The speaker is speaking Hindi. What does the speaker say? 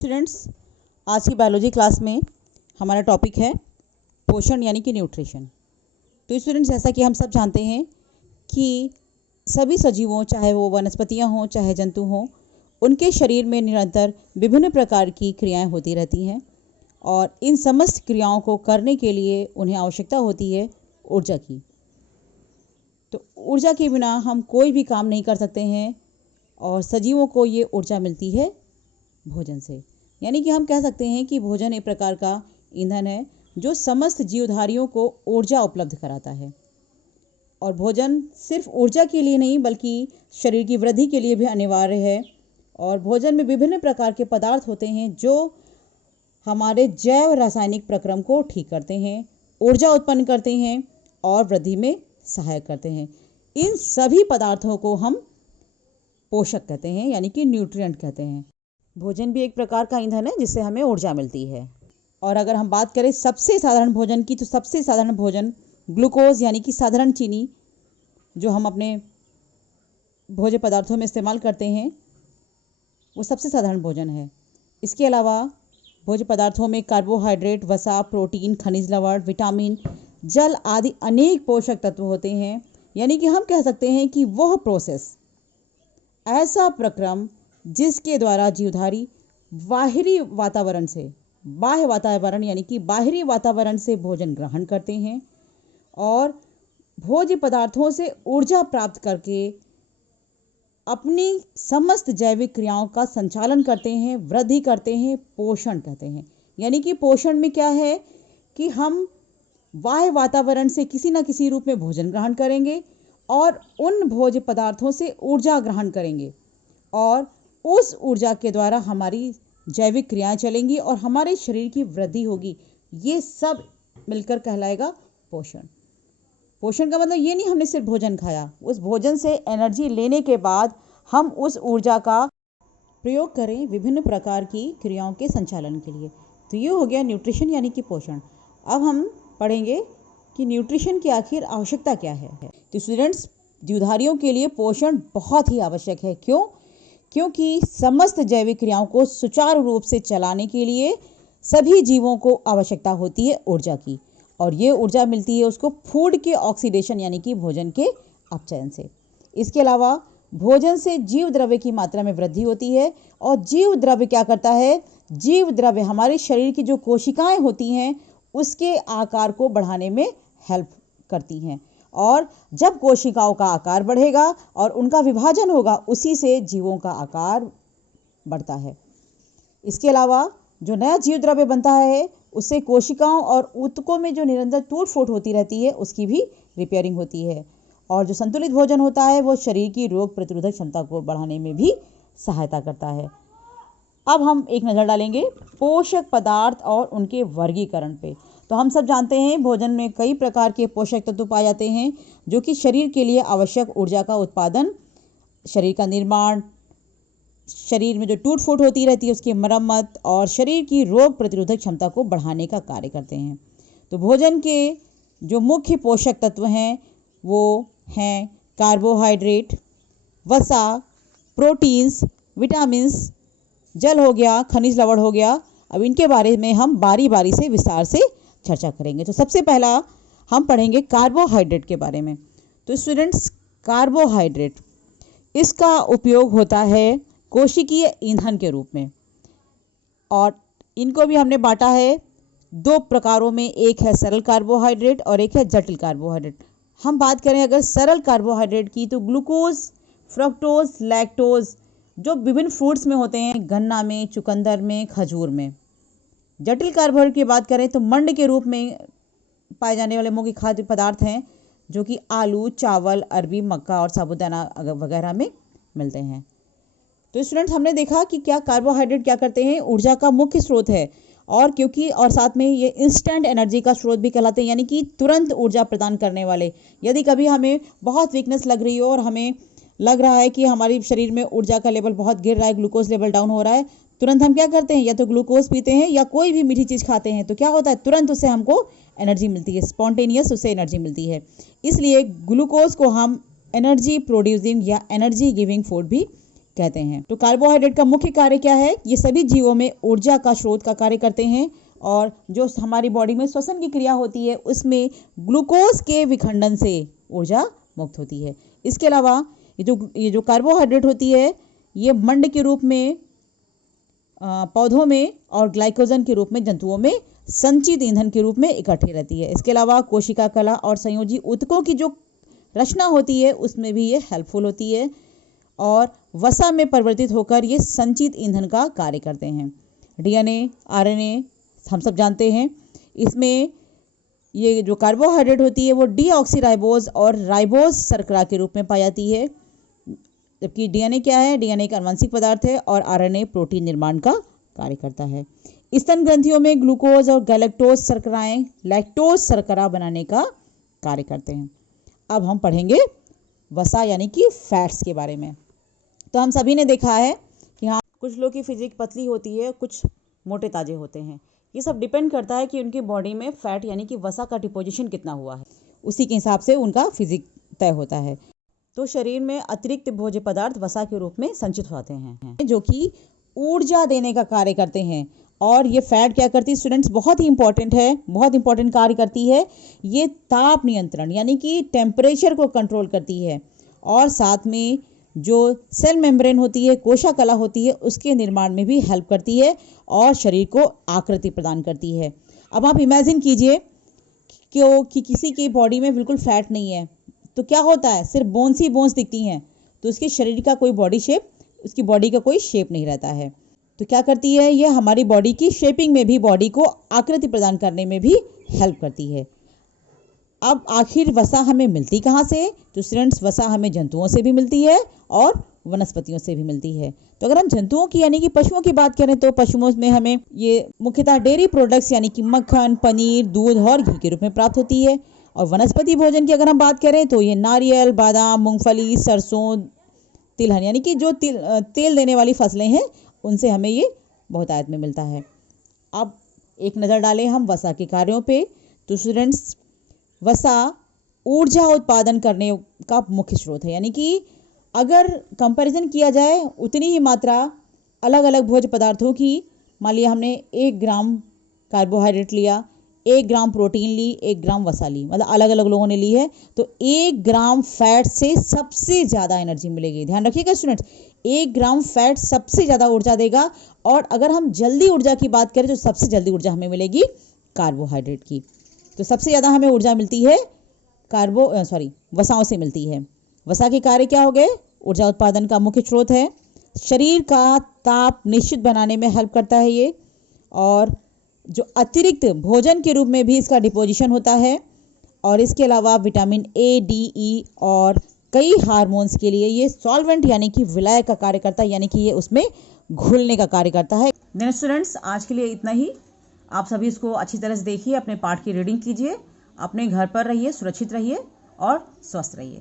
स्टूडेंट्स, आज की बायोलॉजी क्लास में हमारा टॉपिक है पोषण यानी कि न्यूट्रिशन। तो स्टूडेंट्स, जैसा कि हम सब जानते हैं कि सभी सजीवों, चाहे वो वनस्पतियां हों चाहे जंतु हों, उनके शरीर में निरंतर विभिन्न प्रकार की क्रियाएं होती रहती हैं और इन समस्त क्रियाओं को करने के लिए उन्हें आवश्यकता होती है ऊर्जा की। तो ऊर्जा के बिना हम कोई भी काम नहीं कर सकते हैं और सजीवों को ये ऊर्जा मिलती है भोजन से। यानी कि हम कह सकते हैं कि भोजन एक प्रकार का ईंधन है जो समस्त जीवधारियों को ऊर्जा उपलब्ध कराता है। और भोजन सिर्फ ऊर्जा के लिए नहीं बल्कि शरीर की वृद्धि के लिए भी अनिवार्य है। और भोजन में विभिन्न प्रकार के पदार्थ होते हैं जो हमारे जैव रासायनिक प्रक्रम को ठीक करते हैं, ऊर्जा उत्पन्न करते हैं और वृद्धि में सहायक करते हैं। इन सभी पदार्थों को हम पोषक कहते हैं, यानी कि न्यूट्रिएंट कहते हैं। भोजन भी एक प्रकार का ईंधन है जिससे हमें ऊर्जा मिलती है। और अगर हम बात करें सबसे साधारण भोजन की, तो सबसे साधारण भोजन ग्लूकोज यानी कि साधारण चीनी जो हम अपने भोज्य पदार्थों में इस्तेमाल करते हैं, वो सबसे साधारण भोजन है। इसके अलावा भोज्य पदार्थों में कार्बोहाइड्रेट, वसा, प्रोटीन, खनिज लवण, विटामिन, जल आदि अनेक पोषक तत्व होते हैं। यानी कि हम कह सकते हैं कि वह प्रोसेस, ऐसा प्रक्रम जिसके द्वारा जीवधारी बाहरी वातावरण से, बाह्य वातावरण यानी कि बाहरी वातावरण से भोजन ग्रहण करते हैं और भोज्य पदार्थों से ऊर्जा प्राप्त करके अपनी समस्त जैविक क्रियाओं का संचालन करते हैं, वृद्धि करते हैं, पोषण कहते हैं। यानी कि पोषण में क्या है कि हम बाह्य वातावरण से किसी न किसी रूप में भोजन ग्रहण करेंगे और उन भोज्य पदार्थों से ऊर्जा ग्रहण करेंगे और उस ऊर्जा के द्वारा हमारी जैविक क्रियाएं चलेंगी और हमारे शरीर की वृद्धि होगी। ये सब मिलकर कहलाएगा पोषण। पोषण का मतलब ये नहीं हमने सिर्फ भोजन खाया, उस भोजन से एनर्जी लेने के बाद हम उस ऊर्जा का प्रयोग करें विभिन्न प्रकार की क्रियाओं के संचालन के लिए। तो ये हो गया न्यूट्रिशन यानी कि पोषण। अब हम पढ़ेंगे कि न्यूट्रिशन की आखिर आवश्यकता क्या है। तो स्टूडेंट्स, जीवधारियों के लिए पोषण बहुत ही आवश्यक है। क्यों? क्योंकि समस्त जैविक क्रियाओं को सुचारू रूप से चलाने के लिए सभी जीवों को आवश्यकता होती है ऊर्जा की, और ये ऊर्जा मिलती है उसको फूड के ऑक्सीडेशन यानी कि भोजन के अपचयन से। इसके अलावा भोजन से जीव द्रव्य की मात्रा में वृद्धि होती है। और जीव द्रव्य क्या करता है? जीव द्रव्य हमारे शरीर की जो कोशिकाएं होती हैं उसके आकार को बढ़ाने में हेल्प करती हैं। और जब कोशिकाओं का आकार बढ़ेगा और उनका विभाजन होगा, उसी से जीवों का आकार बढ़ता है। इसके अलावा जो नया जीव द्रव्य बनता है उससे कोशिकाओं और ऊतकों में जो निरंतर टूट फूट होती रहती है उसकी भी रिपेयरिंग होती है। और जो संतुलित भोजन होता है वो शरीर की रोग प्रतिरोधक क्षमता को बढ़ाने में भी सहायता करता है। अब हम एक नज़र डालेंगे पोषक पदार्थ और उनके वर्गीकरण पे। तो हम सब जानते हैं भोजन में कई प्रकार के पोषक तत्व पाए जाते हैं जो कि शरीर के लिए आवश्यक ऊर्जा का उत्पादन, शरीर का निर्माण, शरीर में जो टूट फूट होती रहती है उसकी मरम्मत और शरीर की रोग प्रतिरोधक क्षमता को बढ़ाने का कार्य करते हैं। तो भोजन के जो मुख्य पोषक तत्व हैं वो हैं कार्बोहाइड्रेट, वसा, प्रोटीन्स, विटामिन्स, जल हो गया, खनिज लवण हो गया। अब इनके बारे में हम बारी बारी से विस्तार से चर्चा करेंगे। तो सबसे पहला हम पढ़ेंगे कार्बोहाइड्रेट के बारे में। तो स्टूडेंट्स, कार्बोहाइड्रेट, इसका उपयोग होता है कोशिकीय ईंधन के रूप में और इनको भी हमने बांटा है दो प्रकारों में। एक है सरल कार्बोहाइड्रेट और एक है जटिल कार्बोहाइड्रेट। हम बात करें अगर सरल कार्बोहाइड्रेट की, तो ग्लूकोज, फ्रक्टोज, लैक्टोज जो विभिन्न फ्रूट्स में होते हैं, गन्ना में, चुकंदर में, खजूर में। जटिल कार्बोहाइड्रेट की बात करें तो मंड के रूप में पाए जाने वाले मुख्य खाद्य पदार्थ हैं जो कि आलू, चावल, अरबी, मक्का और साबूदाना वगैरह में मिलते हैं। तो स्टूडेंट्स, हमने देखा कि क्या कार्बोहाइड्रेट क्या करते हैं, ऊर्जा का मुख्य स्रोत है और क्योंकि और साथ में ये इंस्टेंट एनर्जी का स्रोत भी कहलाते हैं, यानी कि तुरंत ऊर्जा प्रदान करने वाले। यदि कभी हमें बहुत वीकनेस लग रही हो और हमें लग रहा है कि हमारे शरीर में ऊर्जा का लेवल बहुत गिर रहा है, ग्लूकोज लेवल डाउन हो रहा है, तुरंत हम क्या करते हैं, या तो ग्लूकोज पीते हैं या कोई भी मीठी चीज़ खाते हैं। तो क्या होता है, तुरंत उससे हमको एनर्जी मिलती है, स्पॉन्टेनियस उससे एनर्जी मिलती है। इसलिए ग्लूकोज को हम एनर्जी प्रोड्यूसिंग या एनर्जी गिविंग फूड भी कहते हैं। तो कार्बोहाइड्रेट का मुख्य कार्य क्या है? ये सभी जीवों में ऊर्जा का स्रोत का कार्य करते हैं और जो हमारी बॉडी में श्वसन की क्रिया होती है उसमें ग्लूकोज के विखंडन से ऊर्जा मुक्त होती है। इसके अलावा ये जो कार्बोहाइड्रेट होती है ये मंड के रूप में पौधों में और ग्लाइकोजन के रूप में जंतुओं में संचित ईंधन के रूप में इकट्ठी रहती है। इसके अलावा कोशिका कला और संयोजी ऊतकों की जो रचना होती है उसमें भी ये हेल्पफुल होती है और वसा में परिवर्तित होकर ये संचित ईंधन का कार्य करते हैं। डीएनए, आरएनए हम सब जानते हैं। इसमें ये जो कार्बोहाइड्रेट होती है वो डीऑक्सीराइबोज और राइबोज शर्करा के रूप में पाई जाती है, जबकि डीएनए क्या है? डीएनए एक आनुवंशिक पदार्थ है और आरएनए प्रोटीन निर्माण का कार्य करता है। स्तन ग्रंथियों में ग्लूकोज और गैलेक्टोज शर्कराएं लैक्टोज शर्करा बनाने का कार्य करते हैं। अब हम पढ़ेंगे वसा यानी कि फैट्स के बारे में। तो हम सभी ने देखा है कि हाँ, कुछ लोग की फिजिक पतली होती है, कुछ मोटे ताजे होते हैं। ये सब डिपेंड करता है कि उनकी बॉडी में फैट यानी कि वसा का डिपोजिशन कितना हुआ है, उसी के हिसाब से उनका फिजिक तय होता है। तो शरीर में अतिरिक्त भोज्य पदार्थ वसा के रूप में संचित होते हैं जो कि ऊर्जा देने का कार्य करते हैं। और ये फैट क्या करती है स्टूडेंट्स? बहुत ही इंपॉर्टेंट है, बहुत इंपॉर्टेंट कार्य करती है। ये ताप नियंत्रण यानी कि टेम्परेचर को कंट्रोल करती है और साथ में जो सेल मेम्ब्रेन होती है, कोशिका कला होती है, उसके निर्माण में भी हेल्प करती है और शरीर को आकृति प्रदान करती है। अब आप इमेजिन कीजिए कि किसी की बॉडी में बिल्कुल फैट नहीं है तो क्या होता है? सिर्फ बोन्स ही बोन्स दिखती हैं, तो उसके शरीर का कोई बॉडी शेप, उसकी बॉडी का कोई शेप नहीं रहता है। तो क्या करती है? ये हमारी बॉडी की शेपिंग में भी, बॉडी को आकृति प्रदान करने में भी हेल्प करती है। अब आखिर वसा हमें मिलती कहाँ से? तो स्टूडेंट्स, वसा हमें जंतुओं से भी मिलती है और वनस्पतियों से भी मिलती है। तो अगर हम जंतुओं की यानी कि पशुओं की बात करें तो पशुओं में हमें ये मुख्यतः डेयरी प्रोडक्ट्स यानी कि मक्खन, पनीर, दूध और घी के रूप में प्राप्त होती है। और वनस्पति भोजन की अगर हम बात करें तो ये नारियल, बादाम, मूंगफली, सरसों, तिलहन यानी कि जो तेल देने वाली फसलें हैं उनसे हमें ये बहुतायत में मिलता है। अब एक नज़र डालें हम वसा के कार्यों पे। तो स्टूडेंट्स, वसा ऊर्जा उत्पादन करने का मुख्य स्रोत है, यानी कि अगर कंपैरिजन किया जाए उतनी ही मात्रा अलग अलग भोज्य पदार्थों की, मान लिया हमने 1 ग्राम कार्बोहाइड्रेट लिया, 1 ग्राम प्रोटीन ली, 1 ग्राम वसा ली, मतलब अलग अलग लोगों ने ली है, तो 1 ग्राम फैट से सबसे ज़्यादा एनर्जी मिलेगी। ध्यान रखिएगा स्टूडेंट्स, 1 ग्राम फैट सबसे ज़्यादा ऊर्जा देगा। और अगर हम जल्दी ऊर्जा की बात करें तो सबसे जल्दी ऊर्जा हमें मिलेगी कार्बोहाइड्रेट की। तो सबसे ज़्यादा हमें ऊर्जा मिलती है वसाओं से मिलती है। वसा के कार्य क्या हो गए? ऊर्जा उत्पादन का मुख्य स्रोत है, शरीर का ताप निश्चित बनाने में हेल्प करता है ये, और जो अतिरिक्त भोजन के रूप में भी इसका डिपोजिशन होता है। और इसके अलावा विटामिन ए, डी, ई और कई हार्मोन्स के लिए ये सॉल्वेंट यानी कि विलायक का कार्य करता है, यानी कि ये उसमें घुलने का कार्य करता है। स्टूडेंट्स, आज के लिए इतना ही। आप सभी इसको अच्छी तरह से देखिए, अपने पाठ की रीडिंग कीजिए, अपने घर पर रहिए, सुरक्षित रहिए और स्वस्थ रहिए।